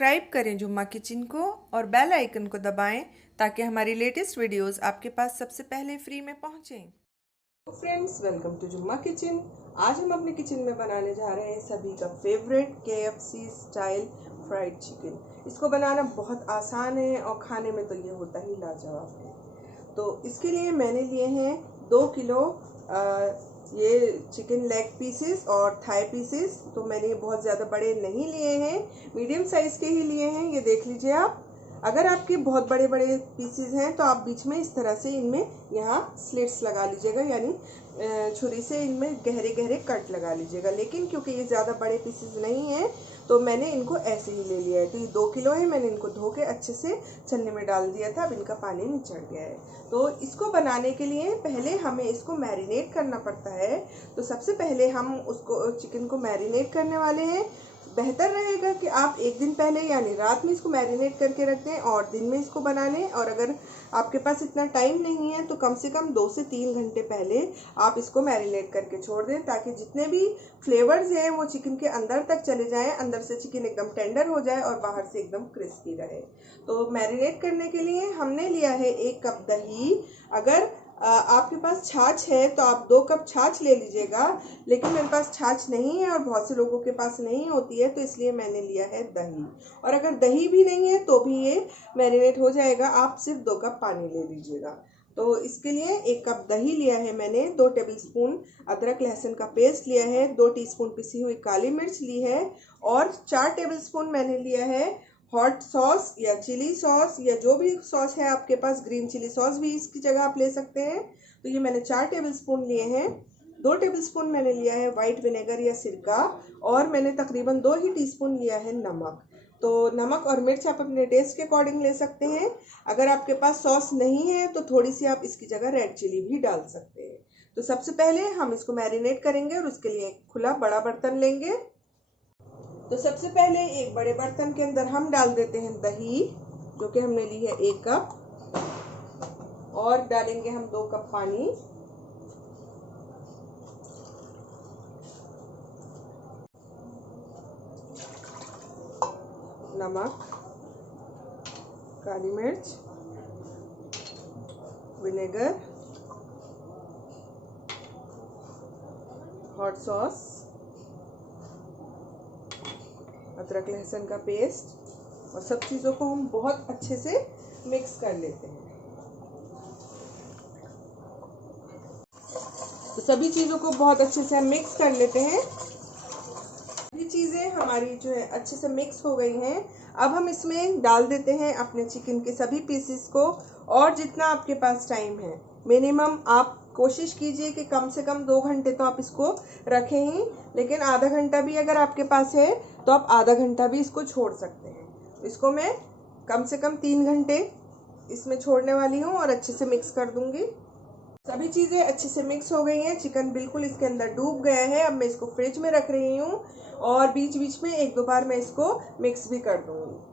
Subscribe करें जुम्मा kitchen को और बेल आइकन को दबाएं ताकि हमारी लेटेस्ट वीडियोस आपके पास सबसे पहले फ्री में पहुंचें। तो फ्रेंड्स, वेलकम टू जुम्मा किचन। आज हम अपने किचन में बनाने जा रहे हैं सभी का favourite KFC style fried chicken. इसको बनाना बहुत आसान है और खाने में तो ये होता ही लाजवाब है। तो इसके लिए मैंने लिए हैं 2 किलो ये चिकन लेग पीसेस और थाई पीसेस। तो मैंने बहुत ज़्यादा बड़े नहीं लिए हैं, मीडियम साइज़ के ही लिए हैं। ये देख लीजिए आप। अगर आपके बहुत बड़े बड़े पीसेस हैं तो आप बीच में इस तरह से इनमें यहाँ स्लिट्स लगा लीजिएगा, यानी छुरी से इनमें गहरे गहरे कट लगा लीजिएगा। लेकिन क्योंकि ये ज़्यादा बड़े पीसेस नहीं हैं तो मैंने इनको ऐसे ही ले लिया है। तो ये 2 किलो है, मैंने इनको धो के अच्छे से छन्नी में डाल दिया था। अब इनका पानी निचड़ गया है। तो इसको बनाने के लिए पहले हमें इसको मैरिनेट करना पड़ता है। तो सबसे पहले हम उसको चिकन को मैरिनेट करने वाले हैं। बेहतर रहेगा कि आप एक दिन पहले यानी रात में इसको मैरिनेट करके रख दें और दिन में इसको बना लें। और अगर आपके पास इतना टाइम नहीं है तो कम से कम 2 से 3 घंटे पहले आप इसको मैरिनेट करके छोड़ दें, ताकि जितने भी फ्लेवर्स हैं वो चिकन के अंदर तक चले जाएं, अंदर से चिकन एकदम टेंडर हो जाए और बाहर से एकदम क्रिस्पी रहे। तो मैरिनेट करने के लिए हमने लिया है 1 कप दही। अगर आपके पास छाछ है तो आप 2 कप छाछ ले लीजिएगा, लेकिन मेरे पास छाछ नहीं है और बहुत से लोगों के पास नहीं होती है, तो इसलिए मैंने लिया है दही। और अगर दही भी नहीं है तो भी ये मैरिनेट हो जाएगा, आप सिर्फ 2 कप पानी ले लीजिएगा। तो इसके लिए 1 कप दही लिया है मैंने, 2 टेबलस्पून अदरक लहसुन का पेस्ट लिया है, 2 टीस्पून पिसी हुई काली मिर्च ली है और 4 टेबलस्पून मैंने लिया है हॉट सॉस या चिली सॉस, या जो भी सॉस है आपके पास, ग्रीन चिली सॉस भी इसकी जगह आप ले सकते हैं। तो ये मैंने 4 टेबलस्पून लिए हैं। 2 टेबलस्पून मैंने लिया है वाइट विनेगर या सिरका, और मैंने तकरीबन 2 ही टीस्पून लिया है नमक। तो नमक और मिर्च आप अपने टेस्ट के अकॉर्डिंग ले सकते हैं। अगर आपके पास सॉस नहीं है तो थोड़ी सी आप इसकी जगह रेड चिली भी डाल सकते हैं। तो सबसे पहले हम इसको मैरिनेट करेंगे और उसके लिए एक खुला बड़ा बर्तन लेंगे। तो सबसे पहले एक बड़े बर्तन के अंदर हम डाल देते हैं दही, जो कि हमने ली है 1 कप, और डालेंगे हम 2 कप पानी। नमक, काली मिर्च, विनेगर, हॉट सॉस, अदरक लहसुन का पेस्ट, और सब चीज़ों को हम बहुत अच्छे से मिक्स कर लेते हैं। तो सभी चीज़ों को बहुत अच्छे से हम मिक्स कर लेते हैं। सभी चीज़ें हमारी जो है अच्छे से मिक्स हो गई हैं। अब हम इसमें डाल देते हैं अपने चिकन के सभी पीसेस को, और जितना आपके पास टाइम है, मिनिमम आप कोशिश कीजिए कि कम से कम 2 घंटे तो आप इसको रखें ही, लेकिन आधा घंटा भी अगर आपके पास है तो आप आधा घंटा भी इसको छोड़ सकते हैं। इसको मैं कम से कम 3 घंटे इसमें छोड़ने वाली हूँ और अच्छे से मिक्स कर दूंगी। सभी चीज़ें अच्छे से मिक्स हो गई हैं, चिकन बिल्कुल इसके अंदर डूब गया है। अब मैं इसको फ्रिज में रख रही हूँ और बीच बीच में 1-2 बार मैं इसको मिक्स भी कर दूंगी।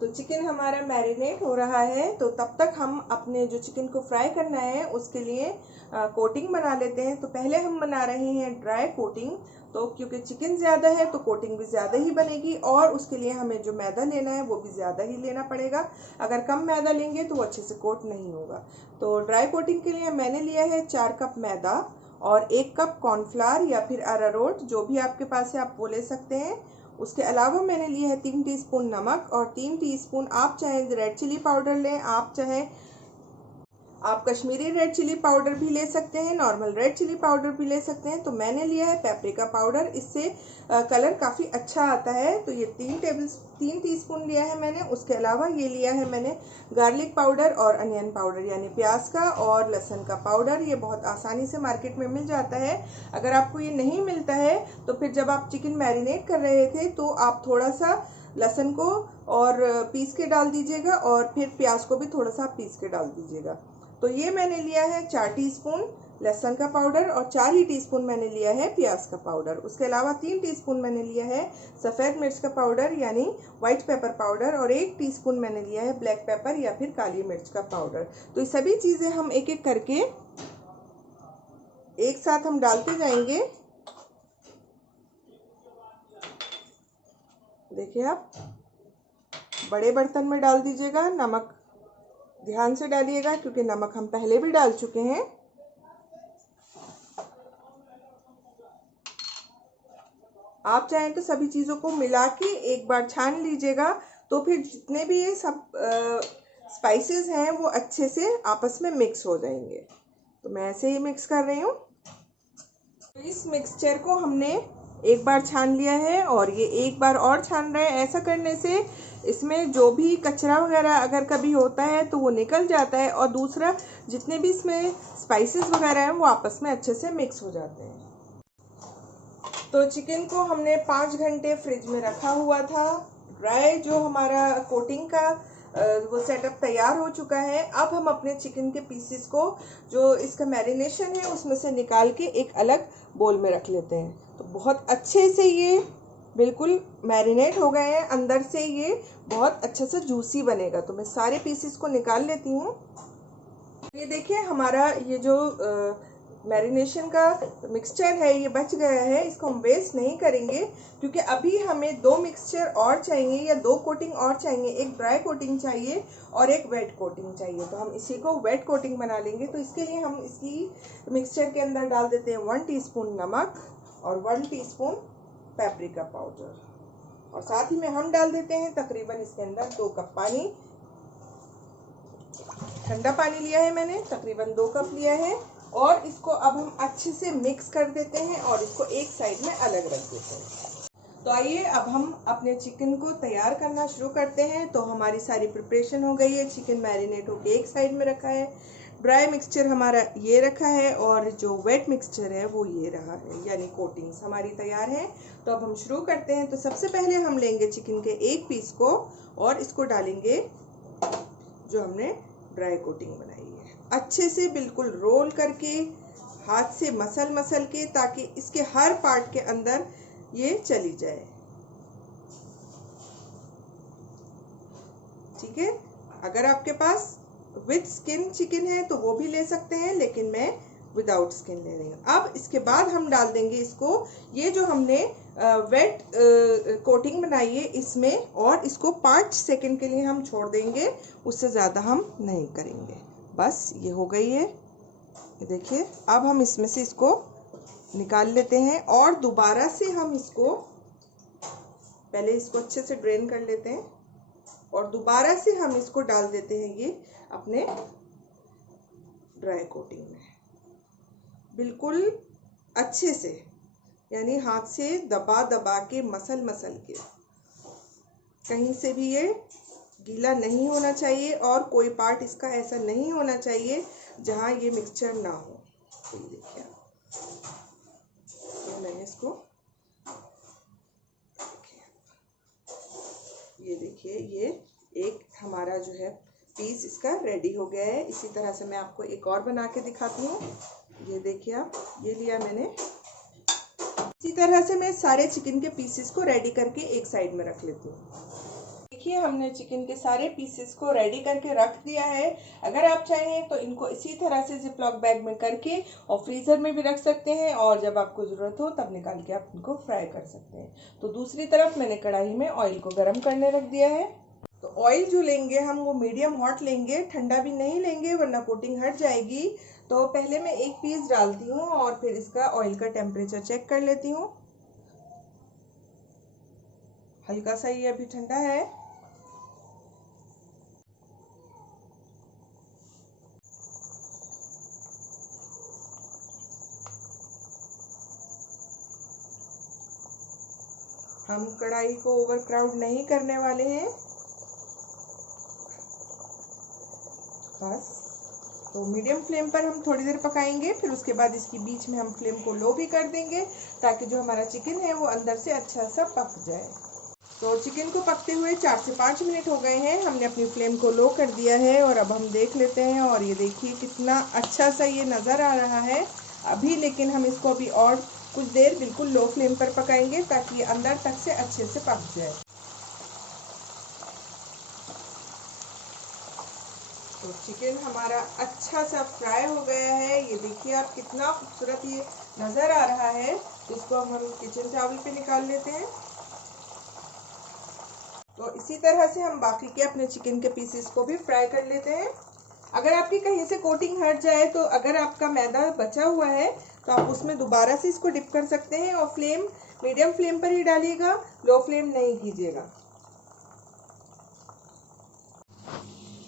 तो चिकन हमारा मैरिनेट हो रहा है, तो तब तक हम अपने जो चिकन को फ्राई करना है उसके लिए कोटिंग बना लेते हैं। तो पहले हम बना रहे हैं ड्राई कोटिंग। तो क्योंकि चिकन ज़्यादा है तो कोटिंग भी ज़्यादा ही बनेगी, और उसके लिए हमें जो मैदा लेना है वो भी ज़्यादा ही लेना पड़ेगा। अगर कम मैदा लेंगे तो वो अच्छे से कोट नहीं होगा। तो ड्राई कोटिंग के लिए मैंने लिया है 4 कप मैदा और 1 कप कॉर्नफ्लावर या फिर अरारोट, जो भी आपके पास है आप वो ले सकते हैं। उसके अलावा मैंने लिए है 3 टीस्पून नमक और 3 टीस्पून, आप चाहें रेड चिली पाउडर लें, आप चाहें आप कश्मीरी रेड चिली पाउडर भी ले सकते हैं, नॉर्मल रेड चिली पाउडर भी ले सकते हैं। तो मैंने लिया है पेपरिका पाउडर, इससे कलर काफ़ी अच्छा आता है। तो ये 3 टीस्पून लिया है मैंने। उसके अलावा ये लिया है मैंने गार्लिक पाउडर और अनियन पाउडर, यानी प्याज का और लहसुन का पाउडर। ये बहुत आसानी से मार्केट में मिल जाता है। अगर आपको ये नहीं मिलता है तो फिर जब आप चिकन मैरिनेट कर रहे थे तो आप थोड़ा सा लहसुन को और पीस के डाल दीजिएगा, और फिर प्याज को भी थोड़ा सा पीस के डाल दीजिएगा। तो ये मैंने लिया है 4 टीस्पून लहसुन का पाउडर और 4 ही टीस्पून मैंने लिया है प्याज का पाउडर। उसके अलावा 3 टीस्पून मैंने लिया है सफ़ेद मिर्च का पाउडर यानी वाइट पेपर पाउडर, और 1 टीस्पून मैंने लिया है ब्लैक पेपर या फिर काली मिर्च का पाउडर। तो ये सभी चीज़ें हम एक एक करके एक साथ हम डालते जाएंगे। देखिए आप, बड़े बर्तन में डाल दीजिएगा। नमक ध्यान से डालिएगा क्योंकि नमक हम पहले भी डाल चुके हैं। आप चाहें तो सभी चीज़ों को मिला के एक बार छान लीजिएगा, तो फिर जितने भी ये सब स्पाइसेस हैं वो अच्छे से आपस में मिक्स हो जाएंगे। तो मैं ऐसे ही मिक्स कर रही हूँ। तो इस मिक्सचर को हमने एक बार छान लिया है और ये एक बार और छान रहे हैं। ऐसा करने से इसमें जो भी कचरा वगैरह अगर कभी होता है तो वो निकल जाता है, और दूसरा जितने भी इसमें स्पाइसेस वगैरह हैं वो आपस में अच्छे से मिक्स हो जाते हैं। तो चिकन को हमने 5 घंटे फ्रिज में रखा हुआ था। ड्राई जो हमारा कोटिंग का वो सेटअप तैयार हो चुका है। अब हम अपने चिकन के पीसेस को जो इसका मैरिनेशन है उसमें से निकाल के एक अलग बोल में रख लेते हैं। तो बहुत अच्छे से ये बिल्कुल मैरिनेट हो गए हैं, अंदर से ये बहुत अच्छा सा जूसी बनेगा। तो मैं सारे पीसेस को निकाल लेती हूँ। ये देखिए हमारा ये जो मैरिनेशन का मिक्सचर है ये बच गया है। इसको हम वेस्ट नहीं करेंगे क्योंकि अभी हमें 2 मिक्सचर और चाहिए या 2 कोटिंग और चाहिए। एक ड्राई कोटिंग चाहिए और एक वेट कोटिंग चाहिए। तो हम इसी को वेट कोटिंग बना लेंगे। तो इसके लिए हम इसी मिक्सचर के अंदर डाल देते हैं 1 टीस्पून नमक और 1 टीस्पून पेपरिका पाउडर, और साथ ही में हम डाल देते हैं तकरीबन इसके अंदर 2 कप पानी। ठंडा पानी लिया है मैंने, तकरीबन 2 कप लिया है। और इसको अब हम अच्छे से मिक्स कर देते हैं और इसको एक साइड में अलग रख देते हैं। तो आइए अब हम अपने चिकन को तैयार करना शुरू करते हैं। तो हमारी सारी प्रिपरेशन हो गई है। चिकन मैरिनेट होकर एक साइड में रखा है। ड्राई मिक्सचर हमारा ये रखा है और जो वेट मिक्सचर है वो ये रहा है, यानी कोटिंग्स हमारी तैयार है। तो अब हम शुरू करते हैं। तो सबसे पहले हम लेंगे चिकन के एक पीस को और इसको डालेंगे जो हमने ड्राई कोटिंग बनाई है। अच्छे से बिल्कुल रोल करके हाथ से मसल के, ताकि इसके हर पार्ट के अंदर ये चली जाए। ठीक है, अगर आपके पास विद स्किन चिकन है तो वो भी ले सकते हैं, लेकिन मैं विदाउट स्किन ले रही हूँ। अब इसके बाद हम डाल देंगे इसको, ये जो हमने वेट कोटिंग बनाई है इसमें, और इसको 5 सेकंड के लिए हम छोड़ देंगे। उससे ज़्यादा हम नहीं करेंगे। बस ये हो गई है। ये देखिए अब हम इसमें से इसको निकाल लेते हैं और दोबारा से हम इसको पहले इसको अच्छे से ड्रेन कर लेते हैं और दोबारा से हम इसको डाल देते हैं ये अपने ड्राई कोटिंग में बिल्कुल अच्छे से, यानी हाथ से दबा दबा के मसल के, कहीं से भी ये गीला नहीं होना चाहिए और कोई पार्ट इसका ऐसा नहीं होना चाहिए जहाँ ये मिक्सचर ना हो। तो ये देखिए तो मैंने इसको ये देखिए ये एक हमारा जो है पीस इसका रेडी हो गया है। इसी तरह से मैं आपको एक और बना के दिखाती हूँ। ये देखिए आप, ये लिया मैंने। इसी तरह से मैं सारे चिकन के पीसेस को रेडी करके एक साइड में रख लेती हूँ। देखिए हमने चिकन के सारे पीसेस को रेडी करके रख दिया है। अगर आप चाहें तो इनको इसी तरह से जिपलॉक बैग में करके और फ्रीज़र में भी रख सकते हैं, और जब आपको ज़रूरत हो तब निकाल के आप इनको फ्राई कर सकते हैं। तो दूसरी तरफ मैंने कढ़ाई में ऑयल को गर्म करने रख दिया है। तो ऑयल जो लेंगे हम वो मीडियम हॉट लेंगे, ठंडा भी नहीं लेंगे वरना कोटिंग हट जाएगी। तो पहले मैं एक पीस डालती हूँ और फिर इसका ऑयल का टेम्परेचर चेक कर लेती हूँ। हल्का सा ये अभी ठंडा है। हम कढ़ाई को ओवर क्राउड नहीं करने वाले हैं बस। तो मीडियम फ्लेम पर हम थोड़ी देर पकाएंगे, फिर उसके बाद इसकी बीच में हम फ्लेम को लो भी कर देंगे ताकि जो हमारा चिकन है वो अंदर से अच्छा सा पक जाए। तो चिकन को पकते हुए 4 से 5 मिनट हो गए हैं। हमने अपनी फ्लेम को लो कर दिया है और अब हम देख लेते हैं, और ये देखिए कितना अच्छा सा ये नज़र आ रहा है अभी। लेकिन हम इसको अभी और कुछ देर बिल्कुल लो फ्लेम पर पकाएंगे ताकि ये अंदर तक से अच्छे से पक जाए। तो चिकन हमारा अच्छा सा फ्राई हो गया है। ये देखिए आप कितना खूबसूरत ये नज़र आ रहा है। तो इसको हम किचन टावल पे निकाल लेते हैं। तो इसी तरह से हम बाकी के अपने चिकन के पीसेस को भी फ्राई कर लेते हैं। अगर आपकी कहीं से कोटिंग हट जाए तो अगर आपका मैदा बचा हुआ है तो आप उसमें दोबारा से इसको डिप कर सकते हैं और फ्लेम मीडियम फ्लेम पर ही डालिएगा, लो फ्लेम नहीं कीजिएगा।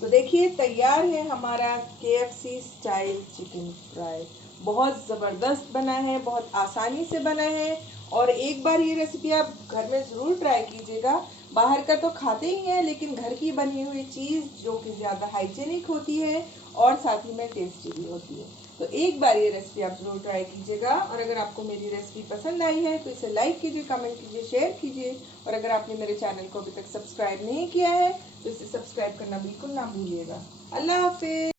तो देखिए तैयार है हमारा KFC स्टाइल चिकन फ्राई। बहुत ज़बरदस्त बना है, बहुत आसानी से बना है और एक बार ये रेसिपी आप घर में ज़रूर ट्राई कीजिएगा। बाहर का तो खाते ही हैं, लेकिन घर की बनी हुई चीज़ जो कि ज़्यादा हाइजीनिक होती है और साथ ही में टेस्टी भी होती है। तो एक बार ये रेसिपी आप ज़रूर ट्राई कीजिएगा और अगर आपको मेरी रेसिपी पसंद आई है तो इसे लाइक कीजिए, कमेंट कीजिए, शेयर कीजिए और अगर आपने मेरे चैनल को अभी तक सब्सक्राइब नहीं किया है तो इसे सब्सक्राइब करना बिल्कुल ना भूलिएगा। अल्लाह हाफिज़।